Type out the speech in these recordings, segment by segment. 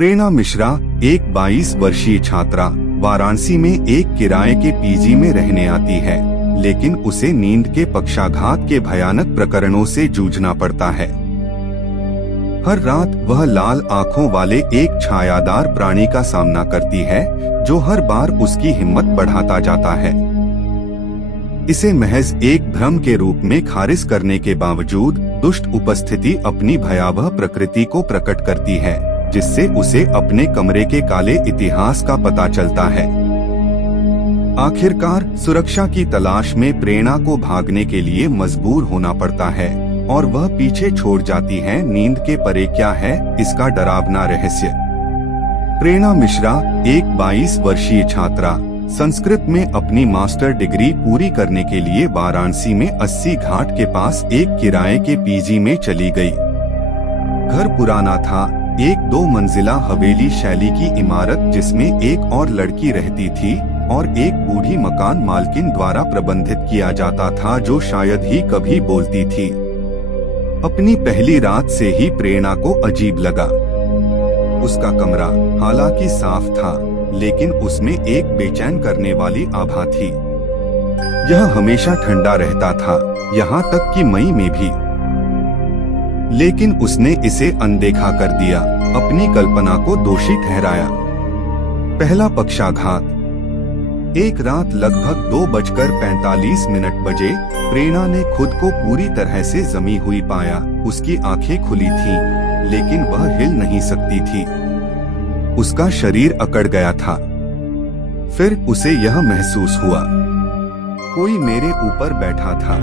प्रेरणा मिश्रा एक 22 वर्षीय छात्रा वाराणसी में एक किराए के पीजी में रहने आती है, लेकिन उसे नींद के पक्षाघात के भयानक प्रकरणों से जूझना पड़ता है। हर रात वह लाल आंखों वाले एक छायादार प्राणी का सामना करती है, जो हर बार उसकी हिम्मत बढ़ाता जाता है। इसे महज एक भ्रम के रूप में खारिज करने के बावजूद दुष्ट उपस्थिति अपनी भयावह प्रकृति को प्रकट करती है, जिससे उसे अपने कमरे के काले इतिहास का पता चलता है। आखिरकार सुरक्षा की तलाश में प्रेरणा को भागने के लिए मजबूर होना पड़ता है और वह पीछे छोड़ जाती है नींद के परे क्या है इसका डरावना रहस्य। प्रेरणा मिश्रा एक 22 वर्षीय छात्रा संस्कृत में अपनी मास्टर डिग्री पूरी करने के लिए वाराणसी में 80 घाट के पास एक किराए के पीजी में चली गई। घर पुराना था, एक 2 मंजिला हवेली शैली की इमारत जिसमें एक और लड़की रहती थी और एक बूढ़ी मकान मालकिन द्वारा प्रबंधित किया जाता था, जो शायद ही कभी बोलती थी। अपनी पहली रात से ही प्रेरणा को अजीब लगा। उसका कमरा हालांकि साफ था, लेकिन उसमें एक बेचैन करने वाली आभा थी। यह हमेशा ठंडा रहता था, यहाँ तक कि मई में भी। लेकिन उसने इसे अनदेखा कर दिया, अपनी कल्पना को दोषी ठहराया। पहला पक्षाघात। एक रात लगभग 2:45 बजे प्रेरणा ने खुद को पूरी तरह से जमी हुई पाया। उसकी आंखें खुली थीं, लेकिन वह हिल नहीं सकती थी। उसका शरीर अकड़ गया था। फिर उसे यह महसूस हुआ, कोई मेरे ऊपर बैठा था।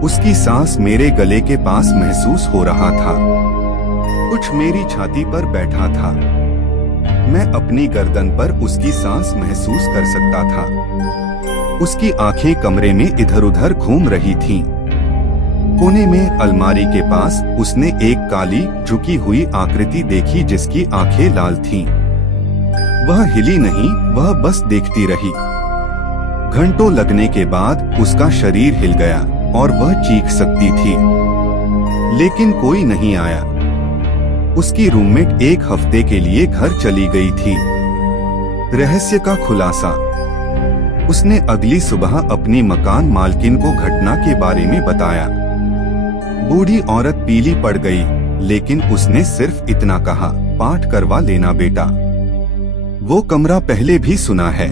उसकी सांस मेरे गले के पास महसूस हो रहा था। कुछ मेरी छाती पर बैठा था। मैं अपनी गर्दन पर उसकी सांस महसूस कर सकता था। उसकी आंखें कमरे में इधर उधर घूम रही थीं। कोने में अलमारी के पास उसने एक काली झुकी हुई आकृति देखी, जिसकी आंखें लाल थीं। वह हिली नहीं, वह बस देखती रही। घंटों लगने के बाद उसका शरीर हिल गया और वह चीख सकती थी, लेकिन कोई नहीं आया। उसकी रूममेट एक हफ्ते के लिए घर चली गई थी। रहस्य का खुलासा। उसने अगली सुबह अपनी मकान मालकिन को घटना के बारे में बताया। बूढ़ी औरत पीली पड़ गई, लेकिन उसने सिर्फ इतना कहा, पाठ करवा लेना बेटा। वो कमरा पहले भी सुना है।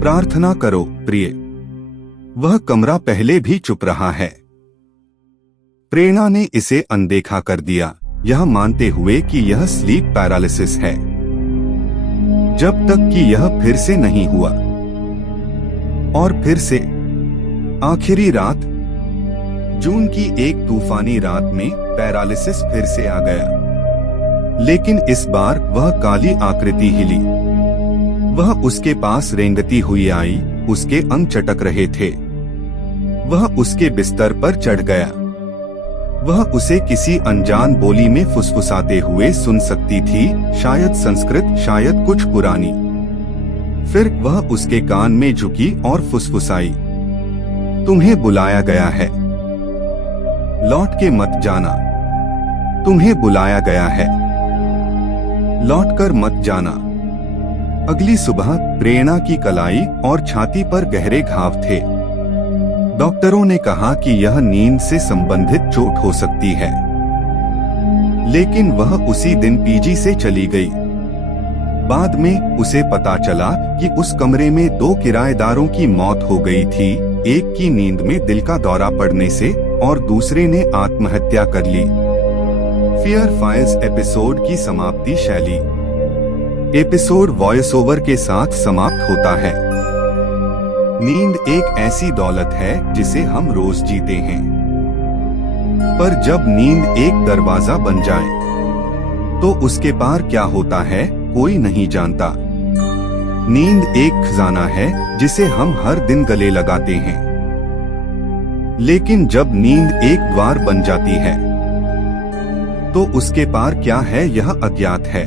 प्रार्थना करो प्रिय। वह कमरा पहले भी चुप रहा है। प्रेरणा ने इसे अनदेखा कर दिया, यह मानते हुए कि यह स्लीप पैरालिसिस है, जब तक कि यह फिर से नहीं हुआ। और फिर से आखिरी रात, जून की एक तूफानी रात में पैरालिसिस फिर से आ गया, लेकिन इस बार वह काली आकृति हिली। वह उसके पास रेंगती हुई आई, उसके अंग चटक रहे थे। वह उसके बिस्तर पर चढ़ गया। वह उसे किसी अनजान बोली में फुसफुसाते हुए सुन सकती थी, शायद संस्कृत, शायद कुछ पुरानी। फिर वह उसके कान में झुकी और फुसफुसाई, तुम्हें बुलाया गया है, लौट के मत जाना। तुम्हें बुलाया गया है, लौटकर मत जाना। अगली सुबह प्रेरणा की कलाई और छाती पर गहरे घाव थे। डॉक्टरों ने कहा कि यह नींद से संबंधित चोट हो सकती है, लेकिन वह उसी दिन पीजी से चली गई। बाद में उसे पता चला कि उस कमरे में 2 किराएदारों की मौत हो गई थी, एक की नींद में दिल का दौरा पड़ने से और दूसरे ने आत्महत्या कर ली। फियर फाइल्स एपिसोड की समाप्ति शैली। एपिसोड वॉइस ओवर के साथ समाप्त होता है। नींद एक ऐसी दौलत है जिसे हम रोज जीते हैं, पर जब नींद एक दरवाजा बन जाए तो उसके पार क्या होता है कोई नहीं जानता। नींद एक खजाना है जिसे हम हर दिन गले लगाते हैं, लेकिन जब नींद एक द्वार बन जाती है तो उसके पार क्या है यह अज्ञात है।